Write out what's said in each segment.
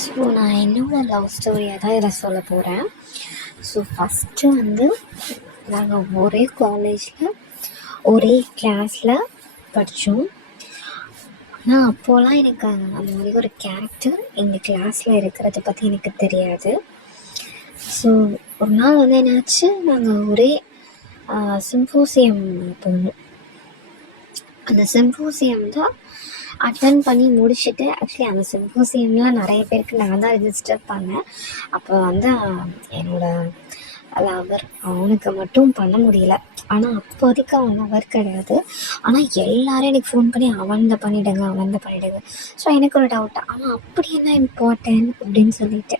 So நான் என்னோடய love ஸ்டோரியை தான் இதில் சொல்ல போகிறேன். ஸோ ஃபஸ்ட்டு வந்து நாங்கள் ஒரே காலேஜில் ஒரே கிளாஸில் படித்தோம். ஆனால் அப்போலாம் எனக்கு அந்த மாதிரி ஒரு கேரக்டர் எங்கள் கிளாஸில் இருக்கிறத பற்றி எனக்கு தெரியாது. ஸோ ஒரு நாள் வந்து என்னாச்சு, நாங்கள் ஒரே சிம்போசியம் போனோம். அந்த சிம்போசியம் தான் அட்டன் பண்ணி முடிச்சுட்டு, ஆக்சுவலி அந்த சிம்போசியம்லாம் நிறைய பேருக்கு நான் தான் ரிஜிஸ்டர் பண்ணேன். அப்போ வந்து என்னோடய லவர் அவனுக்கு மட்டும் பண்ண முடியல. ஆனால் அப்போதைக்கு அவன் லவர் கிடையாது. ஆனால் எல்லோரும் எனக்கு ஃபோன் பண்ணி அவன் தான் பண்ணிவிடுங்க. ஸோ எனக்கு ஒரு டவுட், ஆனால் அப்படி என்ன இம்பார்ட்டன்ட் அப்படின்னு சொல்லிட்டு,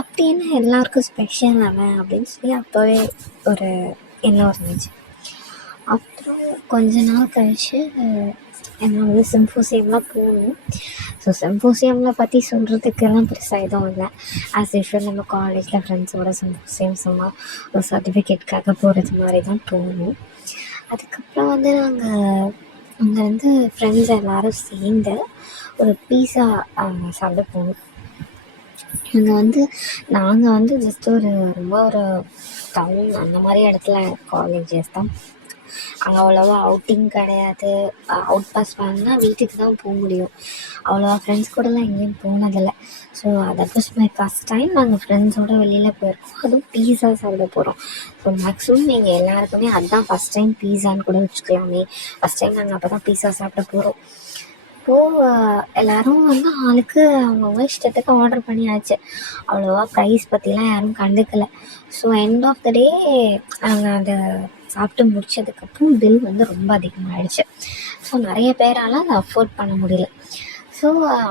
அப்படி என்ன எல்லாருக்கும் ஸ்பெஷல் அவன் அப்படின்னு சொல்லி அப்போவே ஒரு எண்ணம் இருந்துச்சு. அப்புறம் கொஞ்ச நாள் கழித்து நான் வந்து சிம்போசியம்லாம் போகணும். ஸோ சிம்போசியமில் பற்றி சொல்கிறதுக்கெல்லாம் பெருசாக எதுவும் இல்லை. ஆஸ் யூஷுவல் நம்ம காலேஜில் ஃப்ரெண்ட்ஸோட சிம்போசியம் சும்மா ஒரு சர்டிஃபிகேட்காக போகிறது மாதிரி தான் போகணும். அதுக்கப்புறம் வந்து நாங்கள் அங்கே வந்து ஃப்ரெண்ட்ஸ் எல்லோரும் சேர்ந்து ஒரு பீஸா சாப்பிட போனோம். இங்கே வந்து நாங்கள் வந்து ஜஸ்ட் ரொம்ப ஒரு டவுன் அந்த மாதிரி இடத்துல காலேஜஸ் தான். அங்கே அவ்வளோவா அவுட்டிங் கிடையாது. அவுட் பாஸ் வாங்கினா வீட்டுக்கு தான் போக முடியும். அவ்வளோவா ஃப்ரெண்ட்ஸ் கூடலாம் எங்கேயும் போனதில்லை. So that was my first time நாங்கள் ஃப்ரெண்ட்ஸோடு வெளியில் போயிருக்கோம். அதுவும் பீஸா சாப்பிட போகிறோம். ஸோ மேக்ஸிமம் எங்கள் எல்லாருக்குமே அதுதான் ஃபஸ்ட் டைம் பீஸான்னு கூட வச்சுக்கலாமே. ஃபஸ்ட் டைம் நாங்கள் அப்போ தான் பீஸா சாப்பிட போகிறோம். அப்போது எல்லோரும் வந்து ஆளுக்கு அவங்கவுங்க இஷ்டத்துக்கு ஆர்டர் பண்ணியாச்சு. அவ்வளோவா ப்ரைஸ் பற்றிலாம் யாரும் கண்டுக்கலை. ஸோ எண்ட் ஆஃப் த டே நாங்கள் அதை சாப்பிட்டு முடித்ததுக்கப்புறம் பில் வந்து ரொம்ப அதிகமாகிடுச்சு. ஸோ நிறைய பேரால் அதை அஃபோர்ட் பண்ண முடியல. ஸோ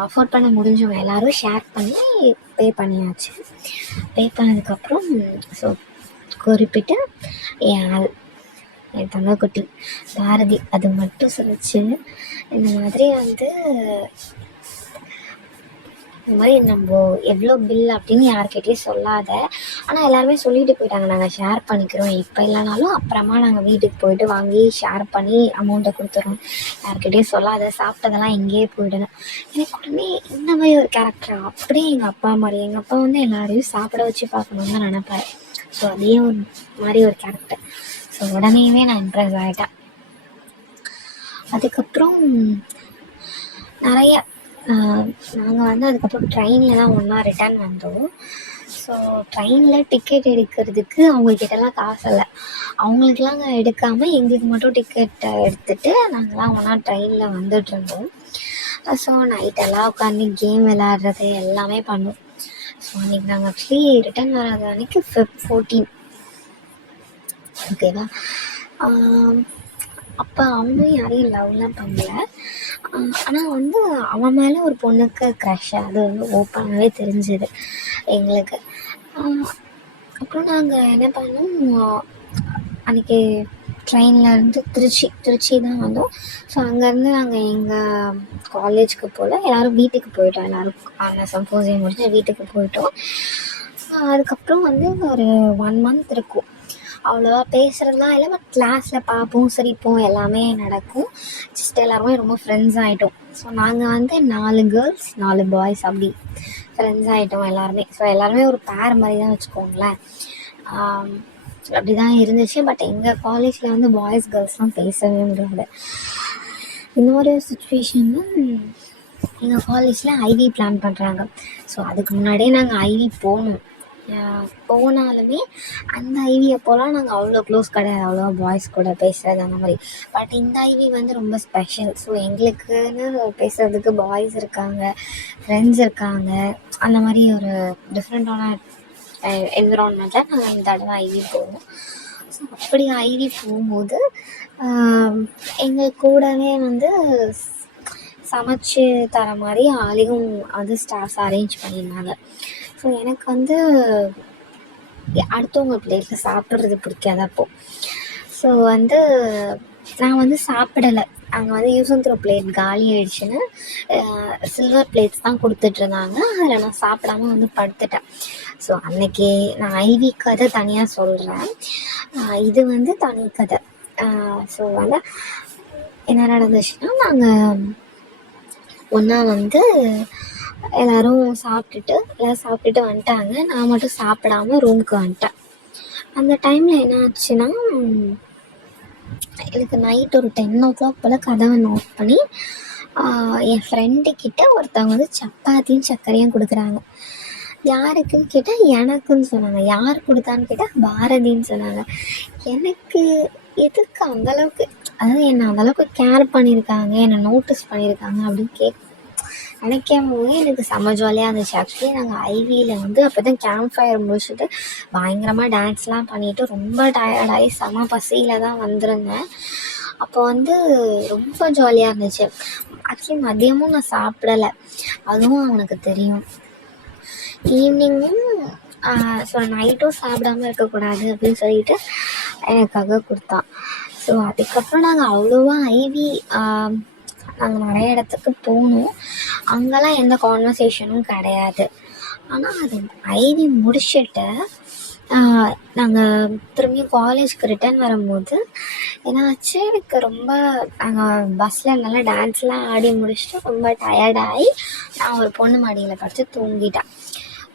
அஃபோர்ட் பண்ண முடிஞ்சவங்க எல்லோரும் ஷேர் பண்ணி பே பண்ணியாச்சு. பே பண்ணதுக்கப்புறம் ஸோ குறிப்பிட்டு என் தங்கக்குட்டி பாரதி அது மட்டும் சொல்லிச்சு, இந்த மாதிரி வந்து இந்த மாதிரி நம்ம எவ்வளோ பில் அப்படின்னு யார்கிட்டையும் சொல்லாத. ஆனால் எல்லாருமே சொல்லிட்டு போயிட்டாங்க, நாங்கள் ஷேர் பண்ணிக்கிறோம், இப்போ இல்லைனாலும் அப்புறமா நாங்கள் வீட்டுக்கு போயிட்டு வாங்கி ஷேர் பண்ணி அமௌண்ட்டை கொடுத்துறோம், யார்கிட்டையும் சொல்லாத, சாப்பிட்டதெல்லாம் இங்கேயே போயிடணும். எனக்கு உடனே இந்த மாதிரி ஒரு கேரக்டர் அப்படியே எங்கள் அப்பா மாதிரி. எங்கள் அப்பா வந்து எல்லாரையும் சாப்பிட வச்சு பார்க்கணுன்னு தான் நினைப்பாரு. ஸோ அதே ஒரு மாதிரி ஒரு கேரக்டர். ஸோ உடனேவே நான் இம்ப்ரெஸ் ஆகிட்டேன். அதுக்கப்புறம் நிறைய நாங்கள் வந்து அதுக்கப்புறம் ட்ரெயினில் தான் ஒன்றா ரிட்டர்ன் வந்தோம். ஸோ ட்ரெயினில் டிக்கெட் எடுக்கிறதுக்கு அவங்கக்கிட்டலாம் காசு இல்லை. அவங்களுக்குலாம் எடுக்காமல் எங்களுக்கு மட்டும் டிக்கெட்டை எடுத்துகிட்டு நாங்கள்லாம் ஒன்றா ட்ரெயினில் வந்துட்டுருந்தோம். ஸோ நைட்டெல்லாம் உட்காந்து கேம் விளையாடுறது எல்லாமே பண்ணோம். ஸோ அன்றைக்கி நாங்கள் ஆக்சுவலி ரிட்டர்ன் வராத அன்றைக்கி Feb 14 ஓகேவா. அப்போ அவனும் யாரையும் லவ்லாம் பண்ணல. ஆனால் வந்து அவன் மேலே ஒரு பொண்ணுக்கு க்ரஷ், அது வந்து ஓப்பனாகவே தெரிஞ்சுது எங்களுக்கு. அப்புறம் நாங்கள் என்ன பண்ணோம், அன்றைக்கி ட்ரெயினில் இருந்து திருச்சி தான் வந்தோம். ஸோ அங்கேருந்து நாங்கள் எங்கள் காலேஜுக்கு போகல, எல்லோரும் வீட்டுக்கு போயிட்டோம். எல்லோரும் அந்த சம்போசியம் முடிச்சு வீட்டுக்கு போயிட்டோம். அதுக்கப்புறம் வந்து ஒரு 1 month இருக்கும். அவ்வளோவா பேசுகிறதுலாம் இல்லை, பட் கிளாஸில் பார்ப்போம், சிரிப்போம், எல்லாமே நடக்கும். ஜஸ்ட் எல்லாருமே ரொம்ப ஃப்ரெண்ட்ஸ் ஆகிட்டோம். ஸோ நாங்கள் வந்து 4 கேர்ள்ஸ் 4 பாய்ஸ் அப்படி ஃப்ரெண்ட்ஸ் ஆகிட்டோம் எல்லாருமே. ஸோ எல்லாருமே ஒரு பேர் மாதிரி தான் வச்சுக்கோங்களேன். அப்படி தான் இருந்துச்சு. பட் எங்கள் காலேஜில் வந்து பாய்ஸ் கேர்ள்ஸ்லாம் பேசவே முடியாது. இன்னொரு சுச்சுவேஷனில் எங்கள் காலேஜில் ஐவி பிளான் பண்ணுறாங்க. ஸோ அதுக்கு முன்னாடியே நாங்கள் ஐவி போனாலுமே அந்த ஐவி அப்போலாம் நாங்கள் அவ்வளோ க்ளோஸ் கிடையாது, அவ்வளோ பாய்ஸ் கூட பேசுகிறது அந்த மாதிரி. பட் இந்த ஐவி வந்து ரொம்ப ஸ்பெஷல். ஸோ எங்களுக்குன்னு பேசுகிறதுக்கு பாய்ஸ் இருக்காங்க, ஃப்ரெண்ட்ஸ் இருக்காங்க. அந்த மாதிரி ஒரு டிஃப்ரெண்ட்டான என்விரான்மெண்ட்டில் நாங்கள் இந்த தடவை ஐவி போவோம். ஸோ அப்படி ஐவி போகும்போது எங்கள் கூடவே வந்து சமைச்சு தர மாதிரி ஆளுக்கும் வந்து ஸ்டாஃப்ஸ் அரேஞ்ச் பண்ணியிருந்தாங்க. ஸோ எனக்கு வந்து அடுத்தவங்க பிளேட்டில் சாப்பிட்றது பிடிக்காது அப்போது. ஸோ வந்து நான் வந்து சாப்பிடலை. அங்கே வந்து யூஸ் அண்ட் த்ரோ பிளேட் காலி ஆகிடுச்சின்னு சில்வர் பிளேட்ஸ் தான் கொடுத்துட்ருந்தாங்க. அதில் நான் சாப்பிடாம வந்து படுத்துட்டேன். ஸோ அன்றைக்கி நான் ஐவி கதை தனியாக சொல்கிறேன், இது வந்து தனி கதை. ஸோ வந்து என்ன நடந்துச்சுன்னா, நாங்கள் ஒன்றா வந்து எல்லோரும் சாப்பிட்டுட்டு எல்லாம் சாப்பிட்டுட்டு வந்துட்டாங்க. நான் மட்டும் சாப்பிடாம ரூமுக்கு வந்துட்டேன். அந்த டைமில் என்ன ஆச்சுன்னா, எனக்கு நைட் ஒரு 10 o'clock போல் கதவை நாக் பண்ணி என் ஃப்ரெண்டுக்கிட்ட ஒருத்தவங்க வந்து சப்பாத்தியும் சர்க்கரையும் கொடுக்குறாங்க. யாருக்குன்னு கேட்டால் எனக்குன்னு சொன்னாங்க. யார் கொடுத்தான்னு கேட்டால் பாரதின்னு சொன்னாங்க. எனக்கு எதுக்கு அந்தளவுக்கு, அதாவது என்னை அந்தளவுக்கு கேர் பண்ணியிருக்காங்க, என்னை நோட்டீஸ் பண்ணியிருக்காங்க அப்படின்னு நினைக்கும் போது எனக்கு செம்ம ஜாலியாக இருந்துச்சு. ஆக்சுவலி நாங்கள் ஐவியில் வந்து அப்போ தான் கேம்ப் ஃபயர் முடிச்சுட்டு பயங்கரமாக டான்ஸ்லாம் பண்ணிவிட்டு ரொம்ப டயர்டாகி செம்ம பசியில் தான் வந்திருந்தேன். அப்போ வந்து ரொம்ப ஜாலியாக இருந்துச்சு. ஆக்சுவலி மதியமும் நான் சாப்பிடலை, அதுவும் அவனுக்கு தெரியும். ஈவினிங்கும் ஸோ நைட்டும் சாப்பிடாமல் இருக்கக்கூடாது அப்படின்னு சொல்லிட்டு எனக்காக கொடுத்தான். ஸோ அதுக்கப்புறம் நாங்கள் அவ்வளோவா ஐவி நாங்கள் நிறைய இடத்துக்கு போனோம். அங்கெல்லாம் எந்த கான்வர்சேஷனும் கிடையாது. ஆனால் அது ஐவி முடிச்சுட்டு நாங்கள் திரும்பியும் காலேஜுக்கு ரிட்டர்ன் வரும்போது என்னாச்சு, எனக்கு ரொம்ப நாங்கள் பஸ்ஸில் நல்லா டான்ஸ்லாம் ஆடி முடிச்சுட்டு ரொம்ப டயர்டாகி நான் ஒரு பொண்ணு மடியில் படுத்து தூங்கிட்டேன்.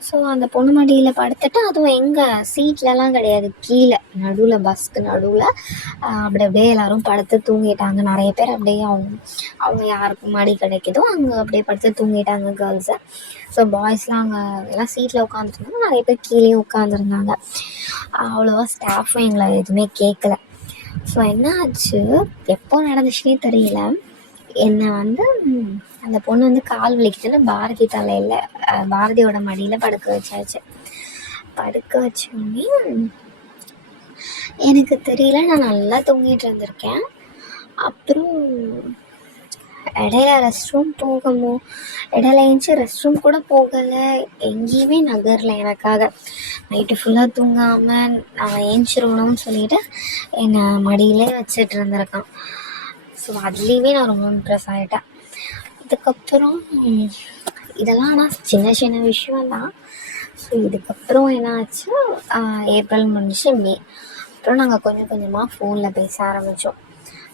ஸோ அந்த பொண்ணு மடியில் படுத்துட்டு, அதுவும் எங்கள் சீட்லலாம் கிடையாது, கீழே நடுவில், பஸ்ஸுக்கு நடுவில் அப்படியே எல்லோரும் படுத்து தூங்கிட்டாங்க. நிறைய பேர் அப்படியே அவங்க யாருக்கு மடி கிடைக்குதோ அங்கே அப்படியே படுத்து தூங்கிட்டாங்க கேர்ள்ஸை. ஸோ பாய்ஸ்லாம் அங்கே எல்லாம் சீட்டில் உட்காந்துருந்தாங்க, நிறைய பேர் கீழேயும் உட்காந்துருந்தாங்க. அவ்வளோவா ஸ்டாஃபும் எங்களை எதுவுமே கேட்கல. ஸோ என்ன ஆச்சு, எப்போ நடந்துச்சுன்னே தெரியல, என்னை வந்து அந்த பொண்ணு வந்து கால் வலிக்குதுன்னு பாரதி தலையில், பாரதியோட மடியில் படுக்க வச்சாச்சு. படுக்க வச்சோடனே எனக்கு தெரியல, நான் நல்லா தூங்கிட்டு இருந்திருக்கேன். அப்புறம் இடையில ரெஸ்ட் ரூம் போகணும், இடையில ஏஞ்சி ரெஸ்ட் ரூம் கூட போகலை, எங்கேயுமே நகரல. எனக்காக நைட்டு ஃபுல்லாக தூங்காமல் நான் ஏஞ்சிடணும்னு சொல்லிவிட்டு என்னை மடியிலே வச்சிட்டு இருந்திருக்கான். ஸோ அதுலேயுமே நான் ரொம்ப இம்ப்ரெஸ் ஆகிட்டேன். இதுக்கப்புறம் இதெல்லாம் ஆனால் சின்ன சின்ன விஷயம்தான். ஸோ இதுக்கப்புறம் என்ன ஆச்சு, ஏப்ரல் முடிஞ்சு மே, அப்புறம் நாங்கள் கொஞ்சம் கொஞ்சமாக ஃபோனில் பேச ஆரம்பித்தோம்.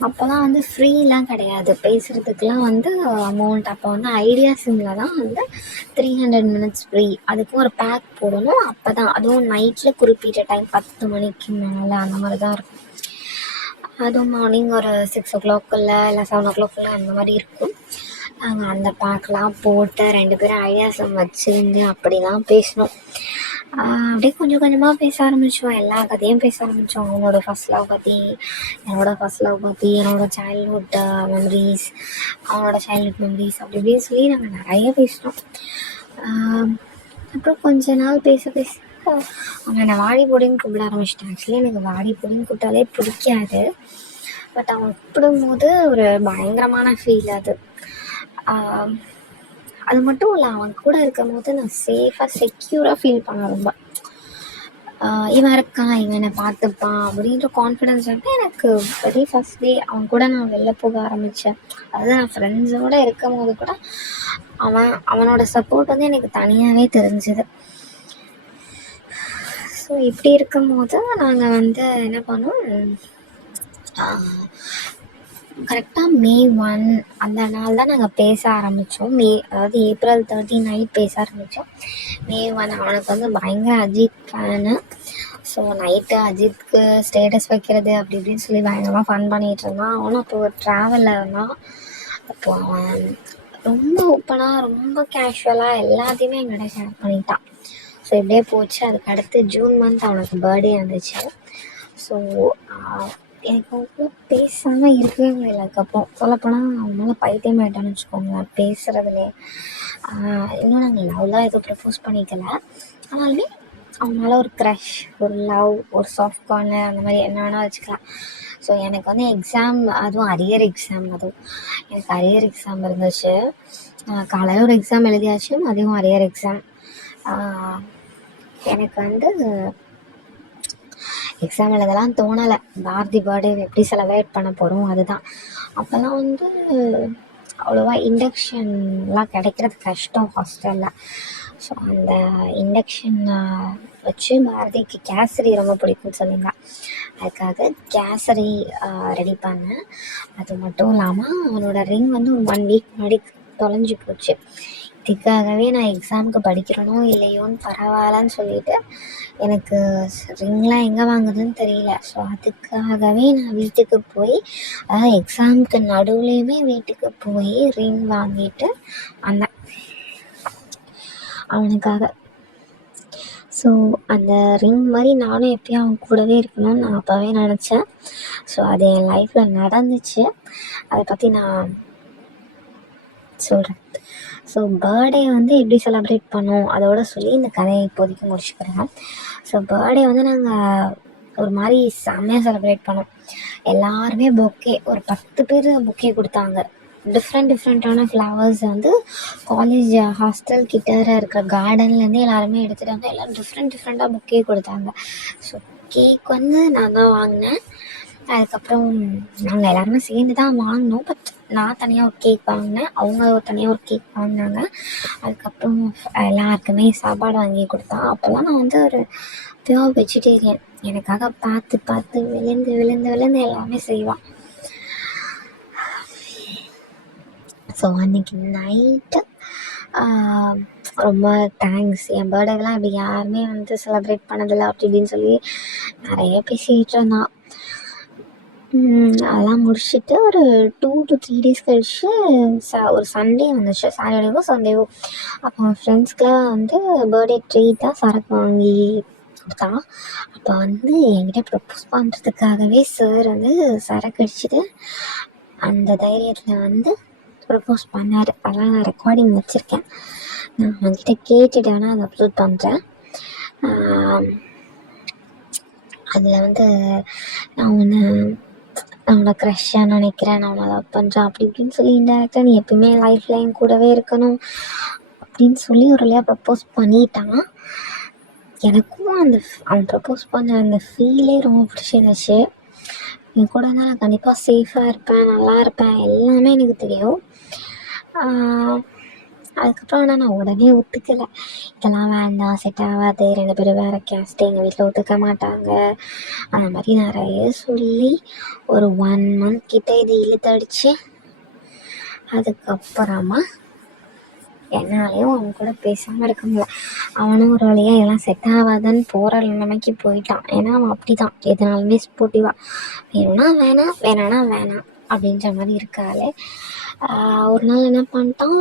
அப்போலாம் வந்து ஃப்ரீலாம் கிடையாது பேசுகிறதுக்கெலாம் வந்து அமௌண்ட். அப்போ வந்து ஐடியா சிம்மில் தான் வந்து 300 minutes ஃப்ரீ, அதுக்கும் ஒரு பேக் போடணும். அப்போ தான், அதுவும் நைட்டில் குறிப்பிட்ட டைம் 10 மணிக்கு மேலே அந்த மாதிரி தான் இருக்கும். அதுவும் மார்னிங் ஒரு 6 o'clock இல்லை 7 o'clock அந்த மாதிரி இருக்கும். நாங்கள் அந்த பேக்கெலாம் போட்டு 2 பேரும் ஐடியாஸில் வச்சுருந்து அப்படி தான் பேசினோம். அப்படியே கொஞ்சம் கொஞ்சமாக பேச ஆரம்பித்தோம், எல்லா கதையும் பேச ஆரம்பித்தோம். அவனோட ஃபஸ்ட் லவ் பற்றி, என்னோடய ஃபஸ்ட் லவ் பற்றி, என்னோடய சைல்ட்ஹுட் மெமரிஸ், அவனோட சைல்ட்ஹுட் மெமரிஸ், அப்படி இப்படின்னு சொல்லி நாங்கள் நிறைய பேசினோம். அப்புறம் கொஞ்ச நாள் பேச பேச அவங்க என்னை வாடி பொடின்னு கூப்பிட ஆரம்பிச்சிட்டான். ஆக்சுவலி எனக்கு வாடி பொடின்னு கூப்பிட்டாலே பிடிக்காது, பட் அவன் கூப்பிடும்போது ஒரு பயங்கரமான ஃபீல் அது. அது மட்டும் இல்லை, அவன் கூட இருக்கும் போது நான் சேஃபாக செக்யூராக ஃபீல் பண்ணேன் ரொம்ப. இவன் இருக்கான், இவன் என்னை பார்த்துப்பான் அப்படின்ற கான்ஃபிடென்ஸ் வந்து எனக்கு வெரி ஃபஸ்ட் டே அவன் கூட நான் வெளில போக ஆரம்பித்தேன். அதாவது நான் ஃப்ரெண்ட்ஸோடு இருக்கும் போது கூட அவனோட சப்போர்ட் வந்து எனக்கு தனியாகவே தெரிஞ்சுது. ஸோ இப்படி இருக்கும்போது நாங்கள் வந்து என்ன பண்ணோம், கரெக்டாக May 1 அந்த நாள் தான் நாங்கள் பேச ஆரம்பித்தோம். அதாவது April 30 நைட் பேச ஆரம்பித்தோம். May 1 அவனுக்கு வந்து பயங்கர அஜித் ஃபேனு. ஸோ நைட்டு அஜித்துக்கு ஸ்டேட்டஸ் வைக்கிறது அப்படி இப்படின்னு சொல்லி பயங்கரமாக ஃபன் பண்ணிகிட்டு இருந்தான். அவனும் அப்போ ஒரு ட்ராவலில் இருந்தான். அப்போது அவன் ரொம்ப ஓப்பனாக ரொம்ப கேஷுவலாக எல்லாத்தையுமே என்கிட்ட ஷேர் பண்ணிட்டான். ஸோ இப்படியே போச்சு. அதுக்கு அடுத்து June month அவனுக்கு பர்த்டே வந்துச்சு. ஸோ எனக்கு அவங்க பேசாமல் இருக்கவே முடியல. அதுக்கப்புறம் சொல்லப்போனால் அவன் மேலே பைத்தியம் ஆகிட்டான்னு வச்சுக்கோங்களேன், பேசுகிறதுலே. இன்னும் நாங்கள் லவ்லாம் எதுவும் ப்ரப்போஸ் பண்ணிக்கல, ஆனாலுமே அவன் மேலே ஒரு க்ரஷ், ஒரு லவ், ஒரு சாஃப்ட் கார்னர் அந்த மாதிரி என்ன வேணால் வச்சுக்கலாம். ஸோ எனக்கு வந்து எக்ஸாம், அதுவும் அரியர் எக்ஸாம், எனக்கு அரியர் எக்ஸாம் இருந்துச்சு. காலையில் ஒரு எக்ஸாம் எழுதியாச்சு, மதியம் அரியர் எக்ஸாம். எனக்கு வந்து எக்ஸாம் எழுதலாம் தோணலை. பாரதி பர்த்டே எப்படி செலிப்ரேட் பண்ண போகிறோம் அதுதான். அப்போல்லாம் வந்து அவ்வளோவா இண்டக்ஷன்லாம் கிடைக்கிறது கஷ்டம் ஹாஸ்டலில். ஸோ அந்த இண்டக்ஷன் வச்சு பாரதிக்கு கேசரி ரொம்ப பிடிக்கும்னு சொல்லுங்க, அதுக்காக கேசரி ரெடி பண்ணேன். அது மட்டும் இல்லாமல் அவனோட ரிங் வந்து 1 week முன்னாடி தொலைஞ்சி போச்சு. அதுக்காகவே நான் எக்ஸாமுக்கு படிக்கிறேனோ இல்லையோன்னு பரவாயில்லன்னு சொல்லிட்டு எனக்கு ரிங்லாம் எங்கே வாங்குறதுன்னு தெரியல. ஸோ அதுக்காகவே நான் வீட்டுக்கு போய், அதாவது எக்ஸாமுக்கு நடுவுலையுமே வீட்டுக்கு போய் ரிங் வாங்கிட்டு வந்தேன் அவனுக்காக. ஸோ அந்த ரிங் மாதிரி நானும் எப்பயும் அவன் கூடவே இருக்கணும்னு நான் அப்போவே நினச்சேன். ஸோ அது என் லைஃப்பில் நடந்துச்சு. அதை பற்றி நான் சொல்கிறேன். ஸோ பர்த்டே வந்து எப்படி செலிப்ரேட் பண்ணோம் அதோட சொல்லி இந்த கதையை இப்போதைக்கு முடிச்சுக்கிறேன். ஸோ பர்த்டே வந்து நாங்கள் ஒரு மாதிரி செம்மையாக செலிப்ரேட் பண்ணோம். எல்லாருமே பொக்கே, ஒரு 10 பேர் பொக்கே கொடுத்தாங்க. டிஃப்ரெண்ட்டான ஃப்ளவர்ஸ் வந்து காலேஜ் ஹாஸ்டல் கிட்ட இருக்கிற கார்டன்லேருந்து எல்லாருமே எடுத்துகிட்டு வந்து எல்லோரும் டிஃப்ரெண்ட்டாக பொக்கே கொடுத்தாங்க. ஸோ கேக் வந்து நான் தான் வாங்கினேன். அதுக்கப்புறம் நாங்கள் எல்லாருமே சேர்ந்து தான் வாங்கினோம். பட் நான் தனியாக ஒரு கேக் வாங்கினேன், அவங்க தனியாக ஒரு கேக் வாங்கினாங்க. அதுக்கப்புறம் எல்லாருக்குமே சாப்பாடு வாங்கி கொடுத்தேன். அப்போல்லாம் நான் வந்து ஒரு பியூர் வெஜிடேரியன். எனக்காக பார்த்து விழுந்து எல்லாமே செய்வான். ஸோ அன்றைக்கி நைட்டு ரொம்ப தேங்க்ஸ், என் பர்த்டேலாம் இப்படி யாருமே வந்து செலிப்ரேட் பண்ணதில்லை அப்படி இப்படின்னு சொல்லி நிறைய பேசிகிட்டு இருந்தான். அதெல்லாம் முடிச்சுட்டு ஒரு 2 to 3 days கழிச்சு ஒரு சண்டே வந்துச்சு, சாட்டர்டேவோ சண்டேவோ. அப்போ அவன் ஃப்ரெண்ட்ஸ்க்கெலாம் வந்து பர்த்டே ட்ரீட்டாக சரக்கு வாங்கி கொடுத்தான். அப்போ வந்து என்கிட்ட ப்ரப்போஸ் பண்ணுறதுக்காகவே சார் வந்து சரக்கு அடிச்சுட்டு அந்த தைரியத்தில் வந்து ப்ரப்போஸ் பண்ணார். அதெல்லாம் நான் ரெக்கார்டிங் வச்சுருக்கேன், நான் அவன்கிட்ட கேட்டுட்டு வேணால் அதை அப்லோட் பண்ணுறேன். அதில் வந்து நான் உன்னை க்ரஷ்ஷாக நினைக்கிறேன், நான் உன்னை லவ் பண்ணுறேன் அப்படி இப்படின்னு சொல்லி இன்டெரக்டாக நீ எப்பயுமே லைஃப்பில் என் கூடவே இருக்கணும் அப்படின்னு சொல்லி ஒரு வழியாக ப்ரப்போஸ் பண்ணிட்டான். எனக்கும் அவன் ப்ரப்போஸ் பண்ண அந்த ஃபீலே ரொம்ப பிடிச்சிருந்துச்சு. என் கூட தான் நான் கண்டிப்பாக சேஃபாக இருப்பேன், நல்லா இருப்பேன், எல்லாமே எனக்கு தெரியும். அதுக்கப்புறம் ஆனால் நான் உடனே ஒத்துக்கலை. இதெல்லாம் வேண்டாம், செட் ஆகாது, 2 பேரும் வேறு கேஸ்ட்டு, எங்கள் வீட்டில் ஒத்துக்க மாட்டாங்க, அந்த மாதிரி நிறைய சொல்லி ஒரு 1 month கிட்டே இது இழுத்தடிச்சு அதுக்கப்புறமா என்னாலேயும் அவன் கூட பேசாமல் இருக்க முடியல. அவனும் ஒரு வழியாக எல்லாம் செட் ஆகாதுன்னு போகிற நிலைமைக்கு போயிட்டான். ஏன்னா அவன் அப்படி தான், எதனாலுமே ஸ்போர்ட்டிவாக வேணும்னா வேணாம் அப்படின்ற மாதிரி இருக்காளே. ஒரு நாள் என்ன பண்ணிட்டான்,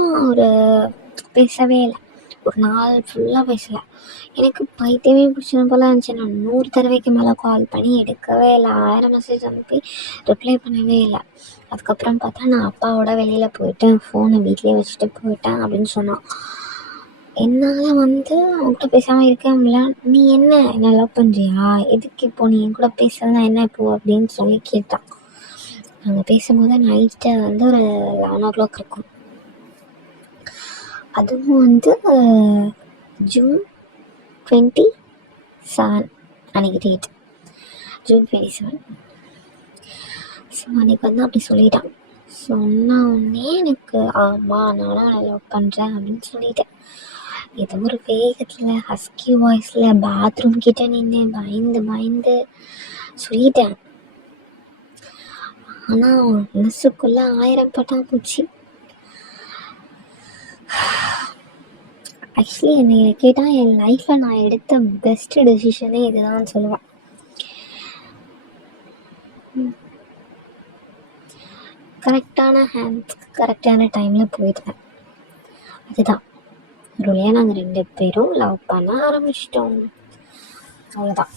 பேசவே இல்லை, ஒரு நாள் ஃபுல்லாக பேசலை. எனக்கு பைத்தியமே பிடிச்சது போல் இருந்துச்சு. நான் 100 தடவைக்கு மேலே கால் பண்ணி எடுக்கவே இல்லை, 1000 மெசேஜ் அனுப்பி ரிப்ளை பண்ணவே இல்லை. அதுக்கப்புறம் பார்த்தா நான் அப்பாவோட வெளியில் போயிட்டேன், ஃபோனை வீட்லேயே வச்சுட்டு போயிட்டேன் அப்படின்னு சொன்னான். என்னால் வந்து அவன்கிட்ட பேசாமல் இருக்க முடியல. நீ என்ன லவ் பண்ணுறியா, எதுக்கு இப்போ நீ என் கூட பேசுறதுனா என்ன இப்போ அப்படின்னு சொல்லி கேட்டான். நாங்கள் பேசும்போது நைட்டு வந்து ஒரு 11 o'clock இருக்கும். அதுவும் வந்து June 27 அன்றைக்கி டேட், June 27. ஸோ அன்றைக்கி வந்து அப்படி சொல்லிட்டான். சொன்ன உடனே எனக்கு ஆமாம் நானும் அவனை லவ் பண்ணுறேன் அப்படின்னு சொல்லிட்டேன். ஏதோ ஒரு வேகத்தில் ஹஸ்கி வாய்ஸில் பாத்ரூம் கிட்டே நின்று பயந்து சொல்லிட்டேன். ஆனால் மனசுக்குள்ளே 1000 பட்டாம்பூச்சி. ஆக்சுவலி என்னை கேட்டால் என் லைஃப்பில் நான் எடுத்த பெஸ்ட்டு டெசிஷனே இதுதான் சொல்லுவேன். கரெக்டான ஹேண்ட்ஸ்க்கு கரெக்டான டைமில் போயிடுவேன். அதுதான் ஒரு வழியாக நாங்கள் 2 பேரும் லவ் பண்ண ஆரம்பிச்சிட்டோம். அவ்வளோதான்.